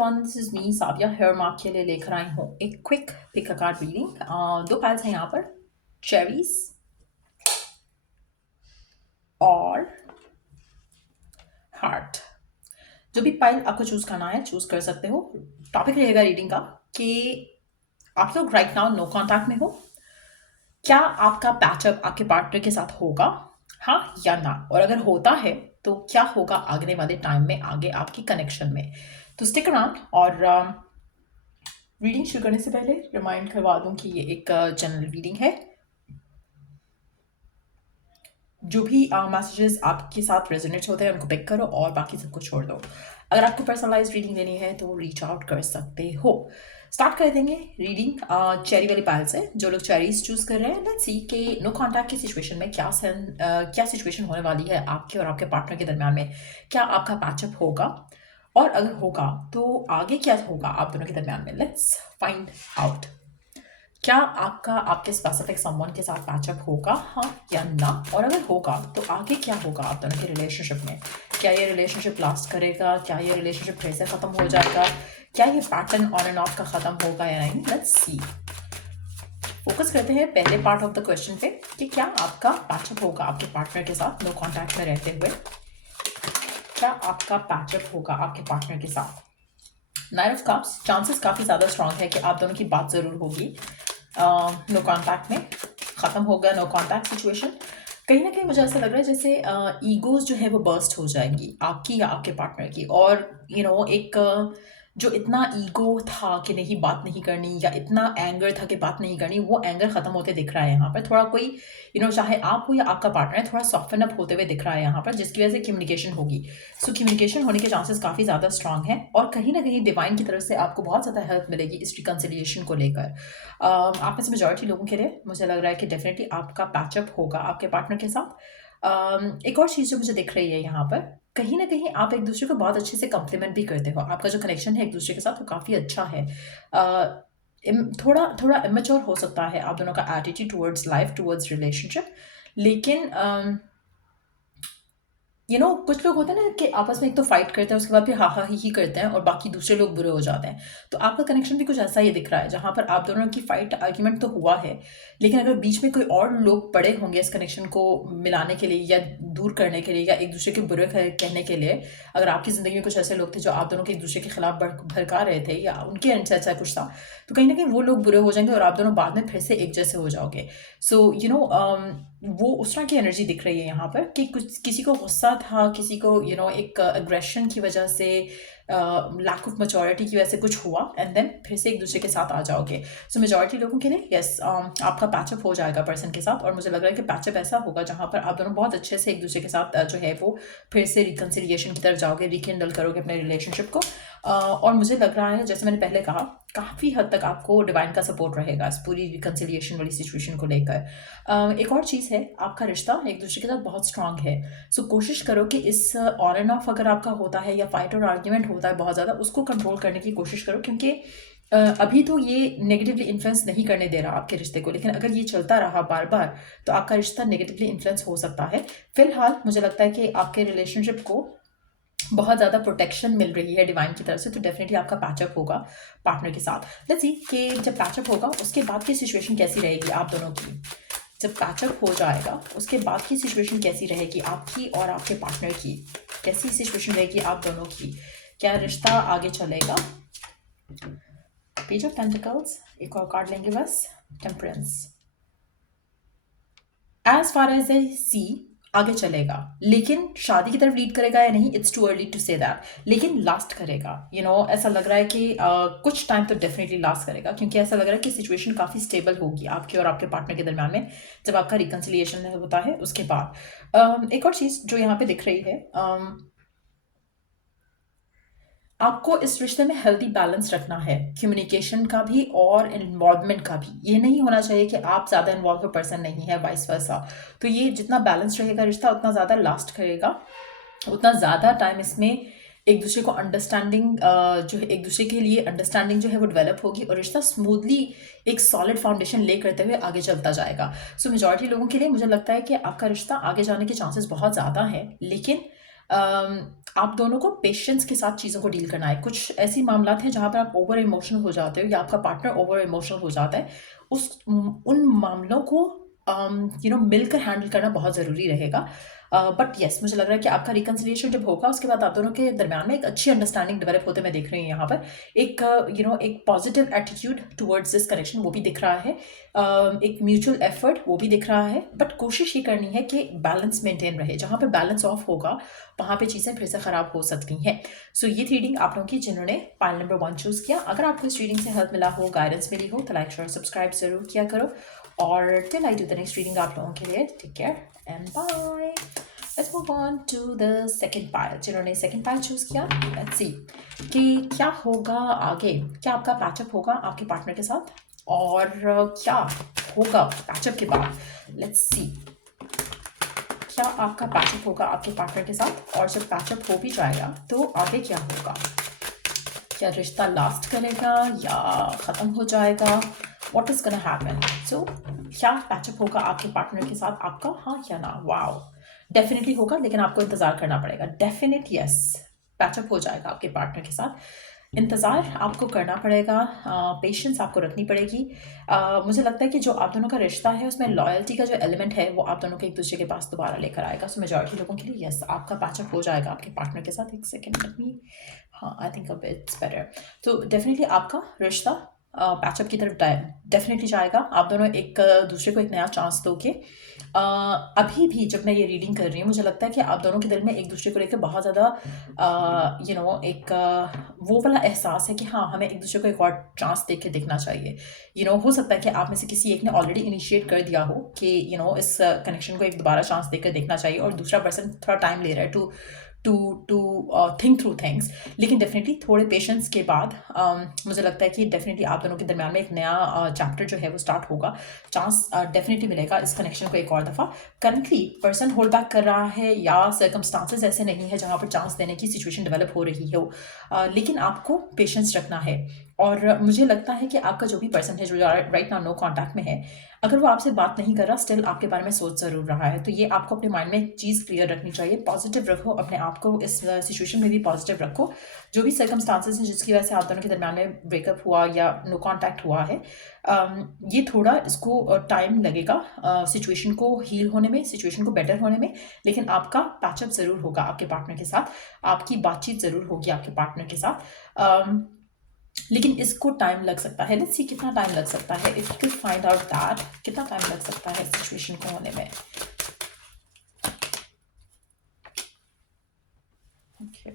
everyone, this is me Sabiya here mark के लिए लेकर आई हूँ एक quick pick a card reading. दो पाइल्स हैं यहाँ पर, चेरीज और हार्ट। जो भी पाइल आपको चूज करना है चूज कर सकते हो। टॉपिक रहेगा रीडिंग का कि आप लोग राइट नाउ नो कांटेक्ट में हो। क्या आपका पैचअप आपके पार्टनर के साथ होगा, हाँ या ना? और अगर होता है तो क्या होगा आगने वाले टाइम में आगे आपकी कनेक्शन में? तो स्टिक अराउंड। और रीडिंग शुरू करने से पहले रिमाइंड करवा दूं कि ये एक जनरल रीडिंग है। जो भी मैसेजेस आपके साथ रेजोनेट होते हैं उनको पिक करो और बाकी सबको छोड़ दो। अगर आपको पर्सनलाइज रीडिंग लेनी है तो रीच आउट कर सकते हो। स्टार्ट कर देंगे रीडिंग चेरी वाली पाइल से। जो लोग चेरीज चूज कर रहे हैं, लेट्स सी कि नो कांटेक्ट की सिचुएशन में क्या सिचुएशन होने वाली है आपके और आपके पार्टनर के दरमियान में। क्या आपका पैचअप होगा, और अगर होगा तो आगे क्या होगा आप दोनों के दरमियान में? Let's find out. क्या आपका आपके स्पेसिफिक समवन के साथ पैचअप होगा, हाँ या ना? और अगर होगा तो आगे क्या होगा आप दोनों के रिलेशनशिप में? क्या ये रिलेशनशिप लास्ट करेगा? क्या ये रिलेशनशिप फिर से खत्म हो जाएगा? क्या ये पैटर्न ऑन एंड ऑफ का खत्म होगा या नहीं? Let's see. फोकस करते हैं पहले पार्ट ऑफ द क्वेश्चन पे कि क्या आपका पैचअप होगा आपके पार्टनर के साथ नो कॉन्टैक्ट में रहते हुए। क्या आपका पैचअप होगा आपके पार्टनर के साथ? 9 ऑफ कप्स, चांसेस काफ़ी ज़्यादा स्ट्रांग है कि आप दोनों की बात ज़रूर होगी। नो कॉन्टैक्ट में ख़त्म होगा नो कॉन्टैक्ट सिचुएशन। कहीं ना कहीं मुझे ऐसा लग रहा है जैसे ईगोज जो है वो बर्स्ट हो जाएंगी आपकी या आपके पार्टनर की। और एक जो इतना ईगो था कि नहीं बात नहीं करनी, या इतना एंगर था कि बात नहीं करनी, वो एंगर ख़त्म होते दिख रहा है यहाँ पर। थोड़ा कोई चाहे आप हो या आपका पार्टनर है, थोड़ा सॉफ्टन अप होते हुए दिख रहा है यहाँ पर, जिसकी वजह से कम्युनिकेशन होगी। सो कम्युनिकेशन होने के चांसेस काफ़ी ज़्यादा स्ट्रांग हैं और कहीं ना कहीं डिवाइन की तरफ से आपको बहुत ज़्यादा हेल्प मिलेगी इस रिकन्सिलिएशन को लेकर। आप में से मेजॉरिटी लोगों के लिए मुझे लग रहा है कि डेफिनेटली आपका पैचअप होगा आपके पार्टनर के साथ। एक और चीज़ जो मुझे दिख रही है यहाँ पर, कहीं ना कहीं आप एक दूसरे को बहुत अच्छे से कम्प्लीमेंट भी करते हो। आपका जो कनेक्शन है एक दूसरे के साथ वो काफ़ी अच्छा है। थोड़ा थोड़ा इमेच्योर हो सकता है आप दोनों का attitude towards life, towards relationship, लेकिन कुछ लोग होते हैं ना कि आपस में एक तो फाइट करते हैं, उसके बाद फिर हा हा ही करते हैं और बाकी दूसरे लोग बुरे हो जाते हैं। तो आपका कनेक्शन भी कुछ ऐसा ही दिख रहा है जहाँ पर आप दोनों की फाइट आर्ग्यूमेंट तो हुआ है, लेकिन अगर बीच में कोई और लोग पड़े होंगे इस कनेक्शन को मिलाने के लिए या दूर करने के लिए या एक दूसरे के बुरे कहने के लिए, अगर आपकी ज़िंदगी में कुछ ऐसे लोग थे जो आप दोनों के एक दूसरे के खिलाफ भड़का रहे थे या उनके एंड से ऐसा कुछ था, तो कहीं ना कहीं वो लोग बुरे हो जाएंगे और आप दोनों बाद में फिर से एक जैसे हो जाओगे। सो वो उस तरह की एनर्जी दिख रही है यहाँ पर कि कुछ किसी को गुस्सा था, किसी को एक अग्रेशन की वजह से, लैक ऑफ मैच्योरिटी की वजह से कुछ हुआ, एंड देन फिर से एक दूसरे के साथ आ जाओगे। सो मेजॉरिटी लोगों के लिए यस, आपका पैचअप हो जाएगा पर्सन के साथ। और मुझे लग रहा है कि पैचअप ऐसा होगा जहाँ पर आप दोनों बहुत अच्छे से एक दूसरे के साथ जो है वो फिर से रिकन्सिलिएशन की तरफ जाओगे, रिकिंडल करोगे अपने रिलेशनशिप को। और मुझे लग रहा है जैसे मैंने पहले कहा, काफ़ी हद तक आपको डिवाइन का सपोर्ट रहेगा इस पूरी रिकन्सिलिएशन वाली सिचुएशन को लेकर। एक और चीज़ है, आपका रिश्ता एक दूसरे के साथ बहुत स्ट्रांग है। सो कोशिश करो कि इस ऑन एंड ऑफ अगर आपका होता है या फाइट और आर्ग्यूमेंट होता है बहुत ज़्यादा, उसको कंट्रोल करने की कोशिश करो, क्योंकि अभी तो ये नेगेटिवली इन्फ्लुएंस नहीं करने दे रहा आपके रिश्ते को, लेकिन अगर ये चलता रहा बार बार तो आपका रिश्ता नेगेटिवली इन्फ्लुएंस हो सकता है। फिलहाल मुझे लगता है कि आपके रिलेशनशिप को बहुत ज़्यादा प्रोटेक्शन मिल रही है डिवाइन की तरफ से, तो डेफिनेटली आपका पैचअप होगा पार्टनर के साथ। लेट्स सी कि जब पैचअप होगा उसके बाद की सिचुएशन कैसी रहेगी आप दोनों की। जब पैचअप हो जाएगा उसके बाद की सिचुएशन कैसी रहेगी आपकी और आपके पार्टनर की? कैसी सिचुएशन रहेगी आप दोनों की? क्या रिश्ता आगे चलेगा? पेज ऑफ पेंटिकल्स, एक और कार्ड लेंगे बस, temperance. As far as I see आगे चलेगा, लेकिन शादी की तरफ लीड करेगा या नहीं, it's too early to say that, लेकिन लास्ट करेगा। ऐसा लग रहा है कि कुछ टाइम तो डेफिनेटली लास्ट करेगा, क्योंकि ऐसा लग रहा है कि सिचुएशन काफ़ी स्टेबल होगी आपके और आपके पार्टनर के दरम्यान में जब आपका रिकन्सिलिएशन होता है उसके बाद। एक और चीज़ जो यहाँ पे दिख रही है, आपको इस रिश्ते में हेल्दी बैलेंस रखना है, कम्युनिकेशन का भी और इन्वॉल्वमेंट का भी। ये नहीं होना चाहिए कि आप ज़्यादा इन्वॉल्व पर्सन नहीं है, वाइस वर्सा। तो ये जितना बैलेंस रहेगा रिश्ता उतना ज़्यादा लास्ट करेगा, उतना ज़्यादा टाइम इसमें एक दूसरे को अंडरस्टैंडिंग जो है, एक दूसरे के लिए अंडरस्टैंडिंग जो है वो डेवलप होगी और रिश्ता स्मूथली एक सॉलिड फाउंडेशन ले करते हुए आगे चलता जाएगा। सो मेजॉरिटी लोगों के लिए मुझे लगता है कि आपका रिश्ता आगे जाने के चांसेस बहुत ज़्यादा हैं, लेकिन आप दोनों को पेशेंस के साथ चीज़ों को डील करना है। कुछ ऐसी मामलात हैं जहाँ पर आप ओवर इमोशनल हो जाते हो या आपका पार्टनर ओवर इमोशनल हो जाता है। उन मामलों को मिलकर हैंडल करना बहुत ज़रूरी रहेगा। बट येस, मुझे लग रहा है कि आपका रिकंसिलिएशन जब होगा उसके बाद आप दोनों के दरमियान में एक अच्छी अंडरस्टैंडिंग डेवलप होते मैं देख रही हूँ यहाँ पर। एक एक positive attitude towards this connection वो भी दिख रहा है। एक म्यूचुअल एफर्ट वो भी दिख रहा है। बट कोशिश ये करनी है कि बैलेंस मेंटेन रहे। जहाँ पे बैलेंस ऑफ होगा वहाँ पे चीज़ें फिर से ख़राब हो सकती हैं। सो ये थी रीडिंग आप लोगों की जिन्होंने पाइल नंबर 1 चूज़ किया। अगर आपको इस रीडिंग से हेल्प मिला हो, गाइडेंस मिली हो, तो लाइक शेयर सब्सक्राइब ज़रूर किया करो। और till I do the next reading आप लोगों के लिए take care and bye. Let's move on to the second pile. जिन्होंने second pile choose किया, let's see कि क्या होगा आगे। क्या आपका पैचअप होगा आपके पार्टनर के साथ और क्या होगा पैचअप के बाद। Let's see क्या आपका पैचअप होगा आपके पार्टनर के साथ और जब पैचअप हो भी जाएगा तो आगे क्या होगा। क्या रिश्ता लास्ट करेगा या ख़त्म हो जाएगा। What is gonna happen? So क्या पैचअप होगा आपके पार्टनर के साथ आपका, हाँ या ना। वाओ, डेफिनेटली होगा लेकिन आपको इंतज़ार करना पड़ेगा। डेफिनेट यस, पैचअप हो जाएगा आपके पार्टनर के साथ। इंतज़ार आपको करना पड़ेगा, पेशेंस आपको रखनी पड़ेगी। मुझे लगता है कि जो आप दोनों का रिश्ता है उसमें लॉयल्टी का जो एलिमेंट है वो आप दोनों के एक दूसरे के पास दोबारा लेकर आएगा। सो मेजॉरिटी लोगों के लिए यस, आपका पैचअप हो जाएगा आपके पार्टनर के साथ। एक सेकेंड लेट मी, हाँ आई थिंक अब इट्स बेटर। तो डेफिनेटली आपका रिश्ता पैचअप की तरफ डेफिनेटली जाएगा। आप दोनों एक दूसरे को एक नया चांस दोगे। अभी भी जब मैं ये रीडिंग कर रही हूँ मुझे लगता है कि आप दोनों के दिल में एक दूसरे को लेकर बहुत ज़्यादा एक वो वाला एहसास है कि हाँ हमें एक दूसरे को एक और चांस दे के देखना चाहिए। हो सकता है कि आप में से किसी एक ने ऑलरेडी इनिशिएट कर दिया हो कि इस कनेक्शन को एक दोबारा चांस देकर देखना चाहिए और दूसरा पर्सन थोड़ा टाइम ले रहा है टू थिंक थ्रू थिंग्स। लेकिन डेफिनेटली थोड़े पेशेंस के बाद मुझे लगता है कि डेफिनेटली आप दोनों के दरमियान में एक नया चैप्टर जो है वो स्टार्ट होगा। चांस डेफिनेटली मिलेगा इस कनेक्शन को एक और दफ़ा। करंटली पर्सन होल्ड बैक कर रहा है या सर्कमस्टांसेस ऐसे नहीं है जहाँ पर चांस देने की सिचुएशन डेवलप हो रही हो, लेकिन आपको पेशेंस रखना है। और मुझे लगता है कि आपका जो भी पर्सन है जो राइट नाउ नो कॉन्टैक्ट में है, अगर वो आपसे बात नहीं कर रहा स्टिल आपके बारे में सोच ज़रूर रहा है। तो ये आपको अपने माइंड में एक चीज़ क्लियर रखनी चाहिए। पॉजिटिव रखो अपने आप को, इस सिचुएशन में भी पॉजिटिव रखो। जो भी सर्कमस्टांसेस हैं जिसकी वजह से आप दोनों के दरमियान में ब्रेकअप हुआ या नो कॉन्टैक्ट हुआ है, ये थोड़ा इसको टाइम लगेगा सिचुएशन को हील होने में, सिचुएशन को बेटर होने में। लेकिन आपका पैचअप ज़रूर होगा आपके पार्टनर के साथ, आपकी बातचीत ज़रूर होगी आपके पार्टनर के साथ। लेकिन इसको टाइम लग सकता है। लेट्स सी कितना टाइम लग सकता है। If you can find out that कितना टाइम लग सकता है सिचुएशन को होने में। okay.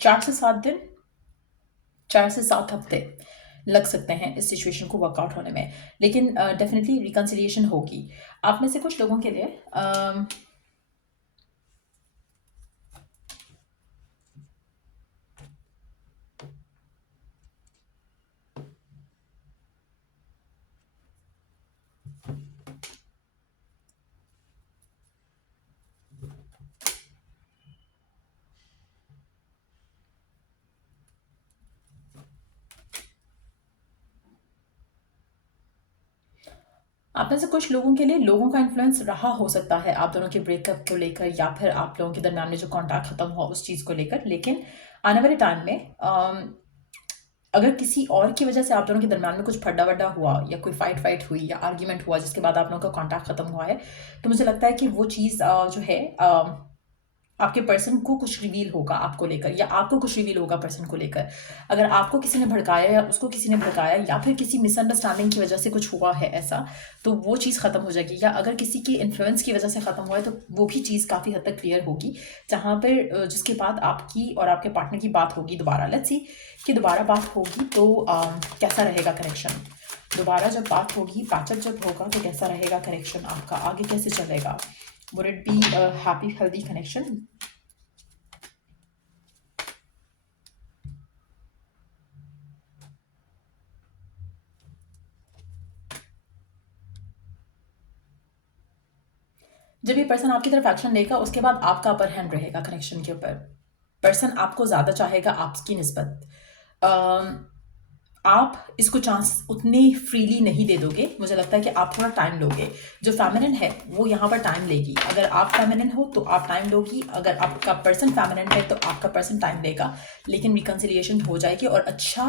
4 से 7 दिन, 4 से 7 हफ्ते लग सकते हैं इस सिचुएशन को वर्कआउट होने में। लेकिन डेफिनेटली रिकंसिलिएशन होगी। आप में से कुछ लोगों के लिए आप में से कुछ लोगों के लिए लोगों का इन्फ्लुएंस रहा हो सकता है आप दोनों के ब्रेकअप को लेकर या फिर आप लोगों के दरमियान में जो कॉन्टैक्ट खत्म हुआ उस चीज़ को लेकर। लेकिन आने वाले टाइम में अगर किसी और की वजह से आप दोनों के दरमियान में कुछ फड्डा वड्डा हुआ या कोई फाइट हुई या आर्ग्यूमेंट हुआ जिसके बाद आप लोगों का कॉन्टैक्ट खत्म हुआ है, तो मुझे लगता है कि वो चीज़ जो है आपके पर्सन को कुछ रिवील होगा आपको लेकर या आपको कुछ रिवील होगा पर्सन को लेकर। अगर आपको किसी ने भड़काया या उसको किसी ने भड़काया या फिर किसी मिसअंडरस्टैंडिंग की वजह से कुछ हुआ है ऐसा, तो वो चीज़ ख़त्म हो जाएगी। या अगर किसी की इन्फ्लुएंस की वजह से ख़त्म हुआ है तो वो भी चीज़ काफ़ी हद तक क्लियर होगी, जहाँ पर जिसके बाद आपकी और आपके पार्टनर की बात होगी दोबारा। लेट्स सी कि दोबारा बात होगी तो कैसा रहेगा कनेक्शन। दोबारा जब बात होगी, पैचअप जब होगा तो कैसा रहेगा कनेक्शन आपका, आगे कैसे चलेगा। Would it be a happy, healthy connection? जब ये पर्सन आपकी तरफ एक्शन लेगा उसके बाद आपका अपर हैंड रहेगा कनेक्शन के ऊपर। पर्सन आपको ज़्यादा चाहेगा आपकी निस्बत। आप इसको चांस उतने फ्रीली नहीं दे दोगे। मुझे लगता है कि आप थोड़ा टाइम लोगे। जो फेमिनिन है वो यहाँ पर टाइम लेगी। अगर आप फेमिनिन हो तो आप टाइम लोगी, अगर आपका पर्सन फेमिनिन है तो आपका पर्सन टाइम लेगा, लेकिन रिकन्सिलिएशन हो जाएगी और अच्छा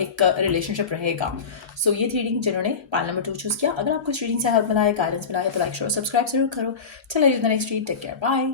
एक रिलेशनशिप रहेगा। सो ये थी रीडिंग जिन्होंने पाल नंबर 2 चूज़ किया। अगर आपको इस रीडिंग से हेल्प मिला है, गाइडेंस मिला है, तो लाइक शेयर सब्सक्राइब जरूर करो। चलो the next read, take care, bye.